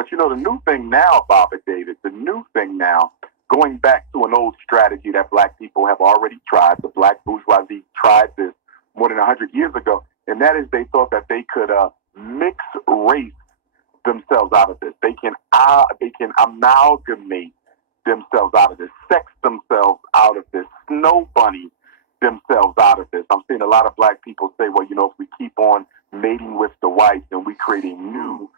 But, the new thing now, Bob and David, the new thing now, going back to an old strategy that black people have already tried, the black bourgeoisie tried this more than 100 years ago, and that is they thought that they could mix race themselves out of this. They can amalgamate themselves out of this, sex themselves out of this, snow bunny themselves out of this. I'm seeing a lot of black people say, well, if we keep on mating with the whites and we create a new,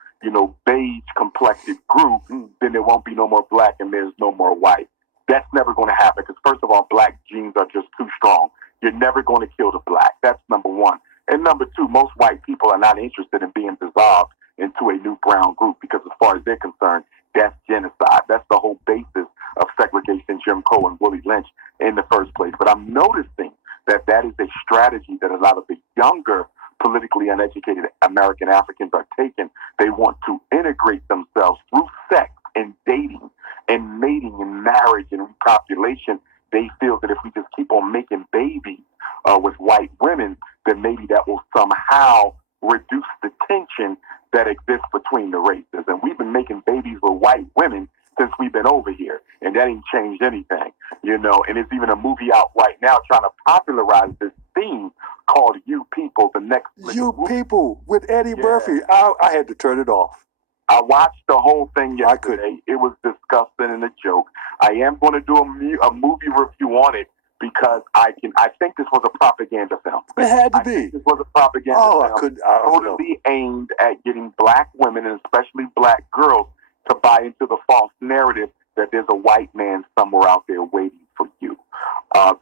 beige complected group, then there won't be no more black and there's no more white. That's never going to happen because, first of all, black genes are just too strong. You're never going to kill the black. That's number one. And number two, most white people are not interested in being dissolved into a new brown group because as far as they're concerned, that's genocide. That's the whole basis of segregation, Jim Crow, and Willie Lynch in the first place. But I'm noticing that is a strategy that a lot of the younger, politically uneducated American Africans are taking. They want to integrate themselves through sex and dating and mating and marriage and repopulation. They feel that if we just keep on making babies with white women, then maybe that will somehow reduce the tension that exists between the races. And we've been making babies with white women since we've been over here, and that ain't changed anything, And there's even a movie out right now trying to popularize this theme called You People, the next You People with Eddie Murphy. I had to turn it off. I watched the whole thing yesterday. It was disgusting and a joke. I am going to do a movie review on it because I think this was a propaganda film. It had to be. This was a propaganda film. I couldn't. I don't know. Totally aimed at getting black women and especially black girls to buy into the false narrative that there's a white man somewhere out there waiting for you.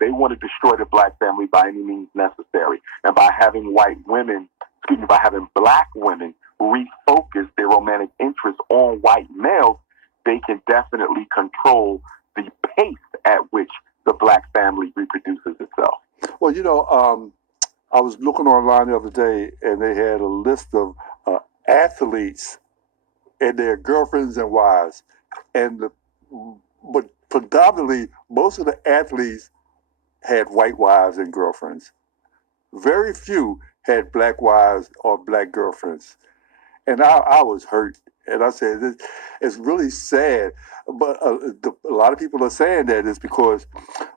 They want to destroy the black family by any means necessary. And by having by having black women refocus their romantic interest on white males, they can definitely control the pace at which the black family reproduces itself. Well, I was looking online the other day, and they had a list of athletes and their girlfriends and wives, but predominantly most of the athletes had white wives and girlfriends. Very few had black wives or black girlfriends, and I was hurt. And I said, it's really sad, but a lot of people are saying that it's because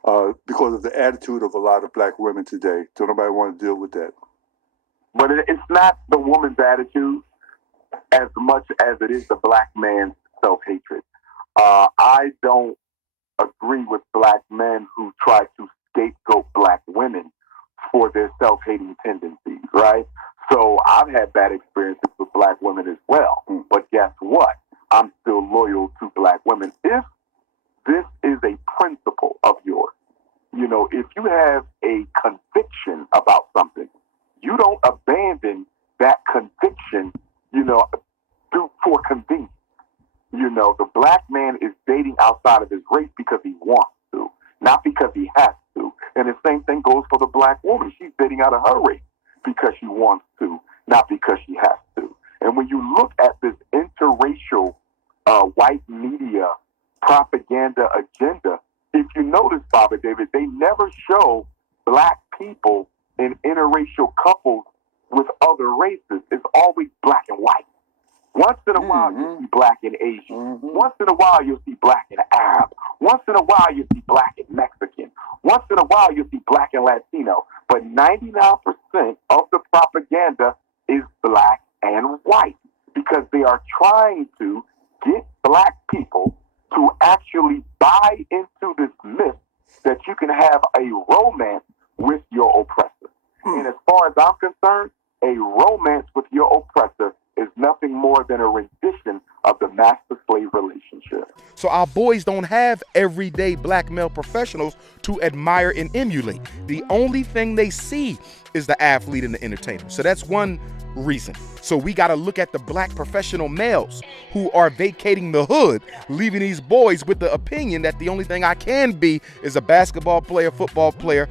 of the attitude of a lot of black women today. So nobody want to deal with that. But it's not the woman's attitude as much as it is the black man's self-hatred. I don't agree with black men who try to scapegoat black women for their self-hating tendencies, right? So I've had bad experiences with black women as well. But guess what? I'm still loyal to black women. If this is a principle of yours, if you have a conviction about something, you don't abandon that conviction, for convenience. The black man is dating outside of his race because he wants to, not because he has to. And the same thing goes for the black woman. She's dating out of her race because she wants to, not because she has to. And when you look at this interracial white media propaganda agenda, if you notice, Baba David, they never show black people in interracial couples with other races. It's always black and white. Once in a while, you'll see black and Asian. Once in a while, you'll see black and Arab. Once in a while, you'll see black and Mexican. Once in a while, you'll see black and Latino. But 99% of the propaganda is black and white because they are trying to get black people to actually buy into this myth that you can have a romance with your oppressor. And as far as I'm concerned, a romance with your oppressor is nothing more than a rendition of the master-slave relationship. So our boys don't have everyday black male professionals to admire and emulate. The only thing they see is the athlete and the entertainer. So that's one reason. So we got to look at the black professional males who are vacating the hood, leaving these boys with the opinion that the only thing I can be is a basketball player, football player,